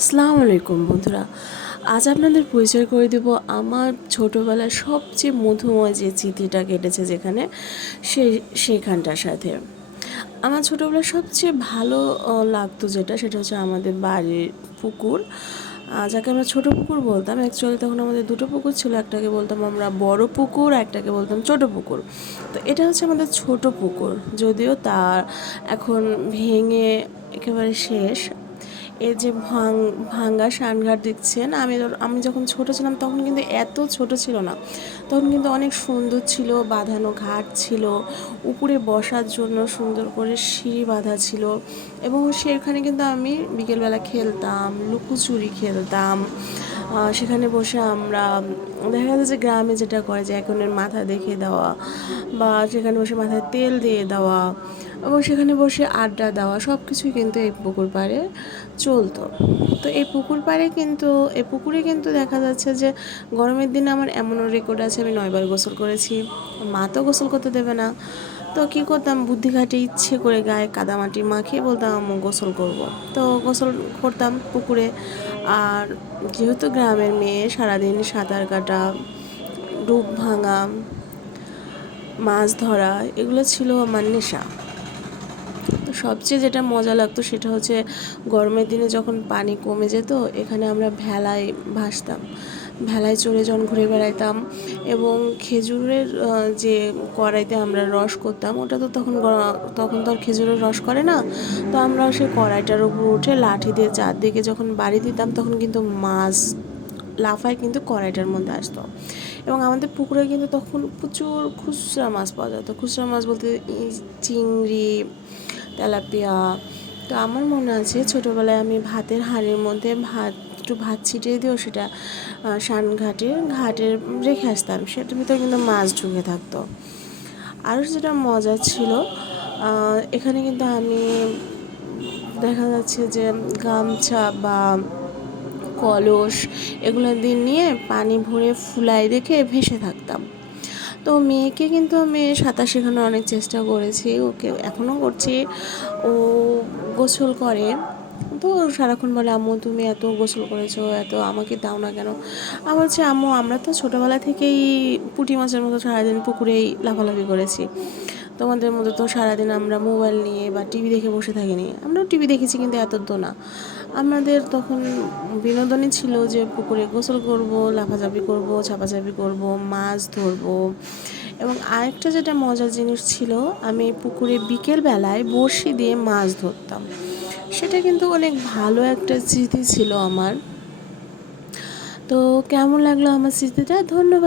আসসালামু আলাইকুম বন্ধুরা। আজ আপনাদের পরিচয় করে দেব আমার ছোটোবেলার সবচেয়ে মধুময় যে স্মৃতিটা কেটেছে যেখানে সেইখানটার সাথে। আমার ছোটোবেলার সবচেয়ে ভালো লাগতো সেটা হচ্ছে আমাদের বাড়ির পুকুর, যাকে আমরা ছোটো পুকুর বলতাম। অ্যাকচুয়ালি তখন আমাদের দুটো পুকুর ছিল, একটাকে বলতাম আমরা বড় পুকুর, একটাকে বলতাম ছোট পুকুর। তো এটা হচ্ছে আমাদের ছোট পুকুর, যদিও তার এখন ভেঙে একেবারে শেষ। এই যে ভাঙ্গা সানঘাট দেখছেন, আমি যখন ছোট ছিলাম তখন কিন্তু এত ছোট ছিল না, তখন কিন্তু অনেক সুন্দর ছিল, বাঁধানো ঘাট ছিল, উপরে বসার জন্য সুন্দর করে সিঁড়ি বাঁধা ছিল, এবং সেখানে কিন্তু আমি বিকেলবেলা খেলতাম, লুকোচুরি খেলতাম। সেখানে বসে আমরা দেখা যাচ্ছে যে গ্রামে যেটা করে যে একজনের মাথা দেখে দেওয়া, বা সেখানে বসে মাথায় তেল দিয়ে দেওয়া, এবং সেখানে বসে আড্ডা দেওয়া, সব কিছুই কিন্তু এই পুকুর পাড়ে চলতো। তো এই পুকুরে কিন্তু দেখা যাচ্ছে যে গরমের দিনে আমার এমনও রেকর্ড আছে, আমি 9 বার গোসল করেছি। মা তো গোসল করতে দেবে না, তো কী করতাম, বুদ্ধি খাটে ইচ্ছে করে গায়ে কাদামাটি মাখিয়ে বলতাম আম্মু গোসল করব। তো গোসল করতাম পুকুরে। আর যেহেতু গ্রামের মেয়ে, সারাদিন সাঁতার কাটা, ডুব ভাঙা, মাছ ধরা, এগুলো ছিল আমার নেশা। তো সবচেয়ে যেটা মজা লাগতো সেটা হচ্ছে গরমের দিনে যখন পানি কমে যেত, এখানে আমরা ভেলায় ভাসতাম, ভেলায় চড়ে যখন ঘুরে বেড়াইতাম, এবং খেজুরের যে কড়াইতে আমরা রস করতাম, ওটা তো তখন তো আর খেজুরের রস করে না। তো আমরা সেই কড়াইটার উপর উঠে লাঠি দিয়ে চারদিকে যখন বাড়ি দিতাম, তখন কিন্তু মাছ লাফায় কিন্তু কড়াইটার মধ্যে আসতো। এবং আমাদের পুকুরে কিন্তু তখন প্রচুর খুচরা মাছ পাওয়া যেত। খুচরা মাছ বলতে চিংড়ি, তেলাপিয়া। তো আমার মনে আছে ছোটোবেলায় আমি ভাতের হাঁড়ির মধ্যে একটু ভাত ছিটিয়ে দিয়েও সেটা ঘাটের রেখে আসতাম, সেটার ভিতরে কিন্তু মাছ ঢুকে থাকতো। আরও যেটা মজা ছিল, এখানে কিন্তু আমি দেখা যাচ্ছে যে গামছা বা কলস এগুলো দিয়ে নিয়ে পানি ভরে ফুলাই রেখে ভেসে থাকতাম। তো মেয়েকে কিন্তু আমি সাঁতার শেখানোর অনেক চেষ্টা করেছি, ওকে এখনও করছি। ও গোসল করে, তো সারাক্ষণ বলে আম্মু তুমি এত গোসল করেছো, এত আমাকে দাও না কেন। আমার হচ্ছে আম্মু আমরা তো ছোটোবেলা থেকেই পুঁটি মাছের মতো সারাদিন পুকুরেই লাফালাফি করেছি, তোমাদের মতো তো সারাদিন আমরা মোবাইল নিয়ে বা টিভি দেখে বসে থাকিনি। আমরাও টিভি দেখেছি কিন্তু এত তো না। আমাদের তখন বিনোদনই ছিল যে পুকুরে গোসল করব, লাফাঝাপি করব, ঝাপাঝাপি করব, মাছ ধরবো। এবং আরেকটা যেটা মজার জিনিস ছিল, আমি পুকুরে বিকেলবেলায় বড়শি দিয়ে মাছ ধরতাম। সেটা কিন্তু অনেক ভালো একটা স্মৃতি ছিল আমার। তো কেমন লাগলো আমার স্মৃতিটা? ধন্যবাদ।